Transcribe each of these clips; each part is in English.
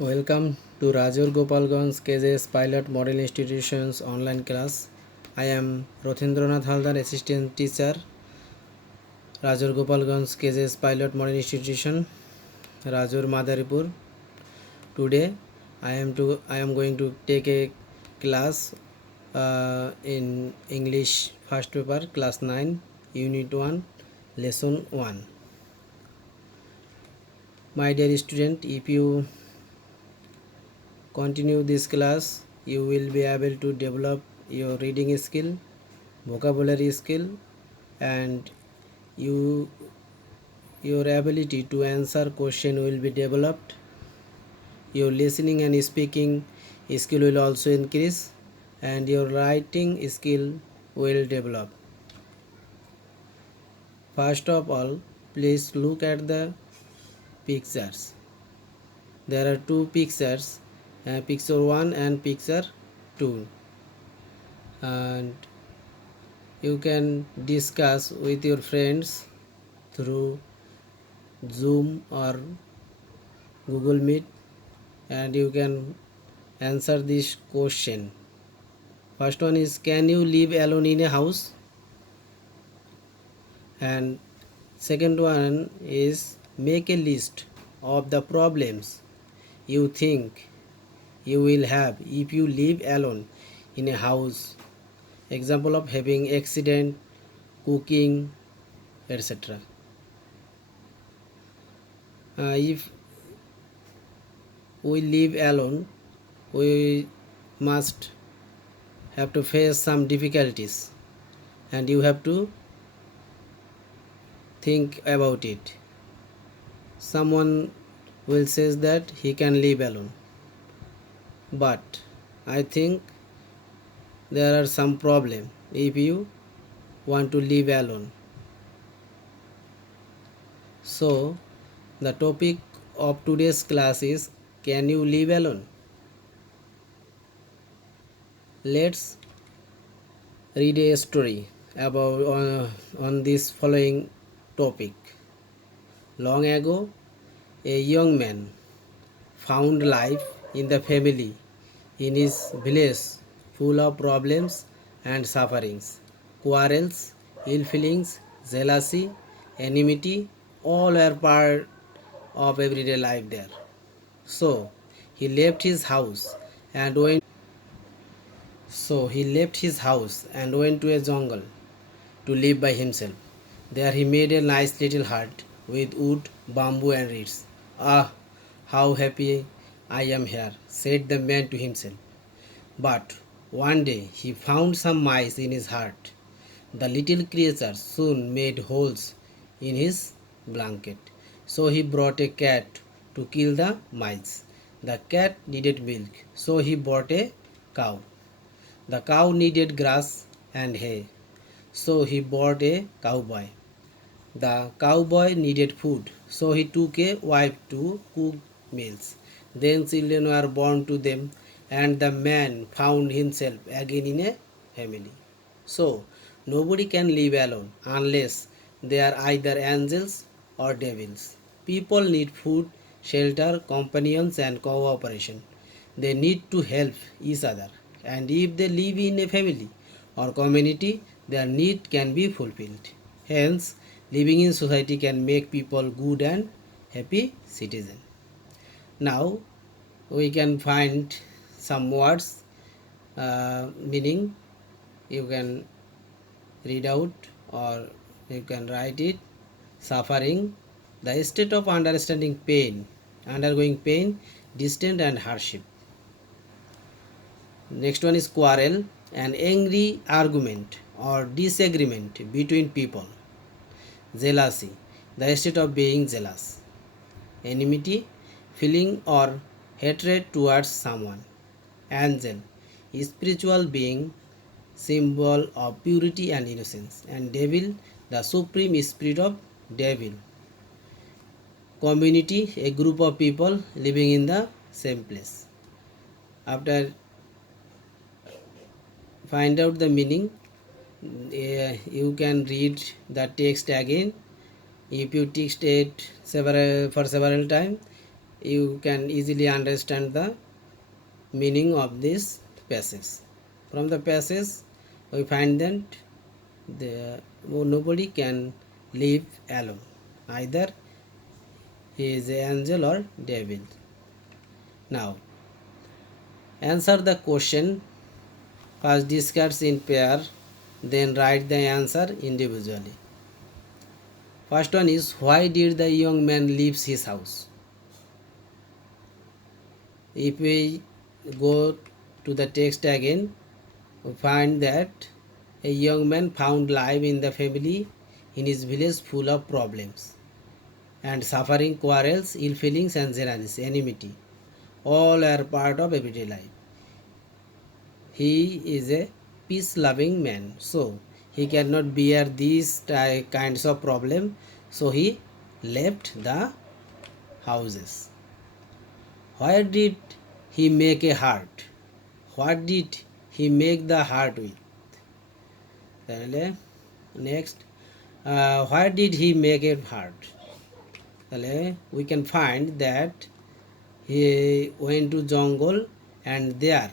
Welcome to Rajur Gopalganj KJS Pilot Model Institutions online class. I am Rathindra Nath Halder, Assistant Teacher, Rajur Gopalganj KJS Pilot Model Institution, Rajur Madaripur. Today, I am going to take a class in English first paper, class 9, Unit 1, Lesson 1. My dear student, if you continue this class, you will be able to develop your reading skill, vocabulary skill, and you your ability to answer question will be developed. Your listening and speaking skill will also increase, and your writing skill will develop. First of all, please look at the pictures. There are two pictures, picture 1 and picture 2, and you can discuss with your friends through Zoom or Google Meet, and you can answer this question. First one is, can you live alone in a house? And second one is, make a list of the problems you think you will have if you live alone in a house. Example of having accident, cooking, etc. If we live alone, we must have to face some difficulties, and you have to think about it. Someone will say that he can live alone, but I think there are some problem if you want to live alone. So the topic of today's class is, can you live alone? Let's read a story about on this following topic. Long ago, a young man found life in the family in his village full of problems and sufferings, quarrels, ill feelings, jealousy, enmity, all were part of everyday life there. So he left his house and went to a jungle to live by himself. There he made a nice little hut with wood, bamboo, and reeds. Ah, how happy I am here, said the man to himself. But one day he found some mice in his hut. The little creatures soon made holes in his blanket. So he brought a cat to kill the mice. The cat needed milk, so he bought a cow. The cow needed grass and hay, so he bought a cowboy. The cowboy needed food, so he took a wife to cook meals. Then children were born to them, and the man found himself again in a family. So, nobody can live alone unless they are either angels or devils. People need food, shelter, companions, and cooperation. They need to help each other, and if they live in a family or community, their need can be fulfilled. Hence, living in society can make people good and happy citizens. Now, we can find some words meaning. You can read out or you can write it. Suffering, the state of undergoing pain, distant and hardship. Next one is quarrel, an angry argument or disagreement between people. Jealousy, the state of being jealous. Enmity, feeling or hatred towards someone. Angel, spiritual being, symbol of purity and innocence. And devil, the supreme spirit of devil. Community, a group of people living in the same place. After find out the meaning, you can read the text again. If you text it for several times, you can easily understand the meaning of this passage. From the passage, we find that nobody can live alone. Either he is an angel or devil. Now, answer the question. First discuss in pair, then write the answer individually. First one is, why did the young man leave his house? If we go to the text again, we find that a young man found life in the family in his village full of problems and suffering, quarrels, ill feelings, and jealousy, enmity. All are part of everyday life. He is a peace loving man, so he cannot bear these kinds of problem, so he left the houses. Where did he make a heart? What did he make the heart with? Next, where did he make a heart? We can find that he went to jungle and there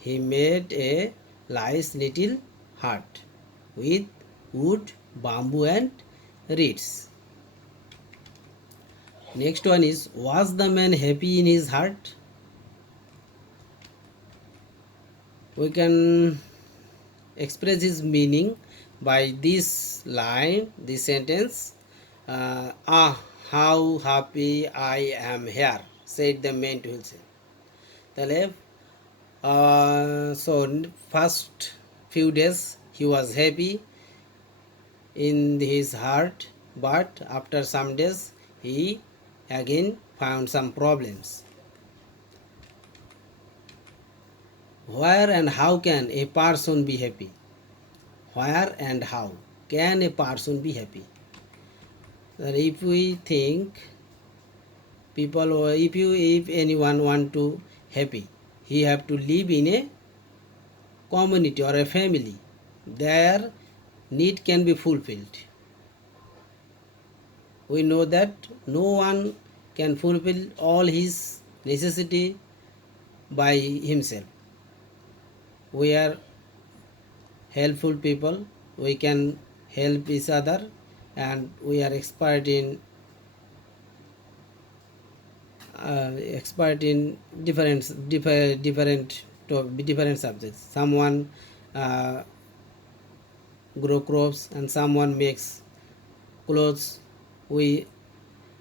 he made a nice little hut with wood, bamboo and reeds. Next one is, was the man happy in his heart? We can express his meaning by this line, this sentence. How happy I am here, said the man to himself. So first few days he was happy in his heart, but after some days he again found some problems. Where and how can a person be happy? Where and how can a person be happy? If we think people, or if anyone want to happy, he have to live in a community or a family. Their need can be fulfilled. We know that no one can fulfill all his necessity by himself. We are helpful people, we can help each other, and we are expert in different subjects. Someone uh, grow crops and someone makes clothes. We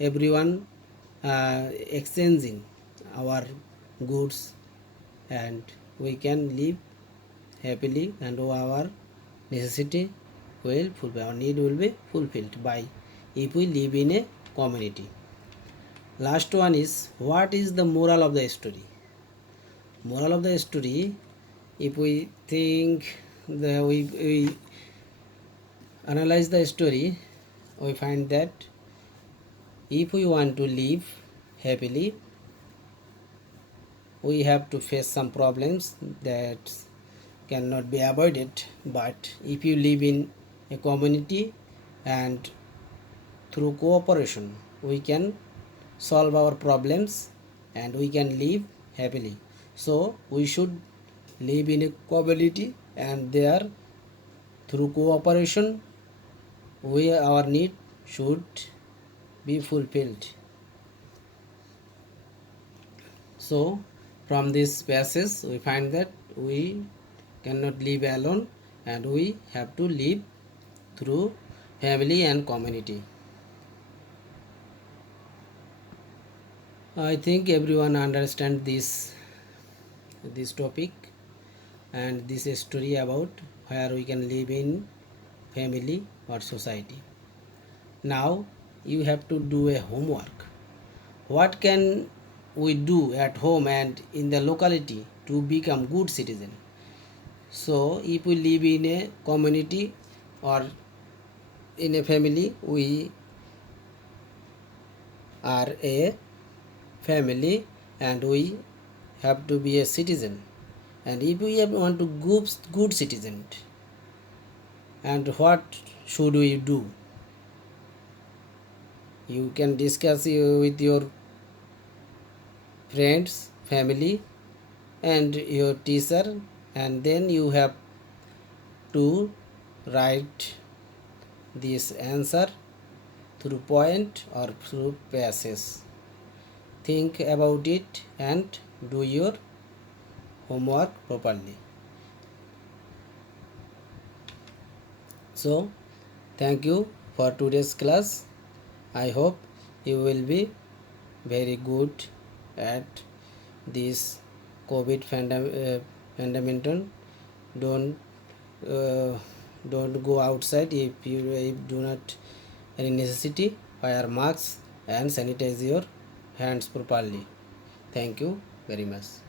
everyone exchanging our goods, and we can live happily, and our necessity will fulfill, our need will be fulfilled by if we live in a community. Last one is, what is the moral of the story? Moral of the story, if we think we analyze the story, we find that if we want to live happily, we have to face some problems that cannot be avoided. But if you live in a community, and through cooperation we can solve our problems and we can live happily. So we should live in a community, and there through cooperation our need should be fulfilled. So from this passage we find that we cannot live alone, and we have to live through family and community. I think everyone understands this topic and this story about where we can live in family or society. Now you have to do a homework. What can we do at home and in the locality to become good citizen? So if we live in a community or in a family, we are a family and we have to be a citizen. And if we want to good citizen, and what should we do? You can discuss with your friends, family, and your teacher, and then you have to write this answer through point or through passes. Think about it and do your homework properly. So, thank you for today's class. I hope you will be very good at this COVID pandemic. Don't uh, don't go outside if do not any necessity. Wear masks and sanitize your hands properly. Thank you very much.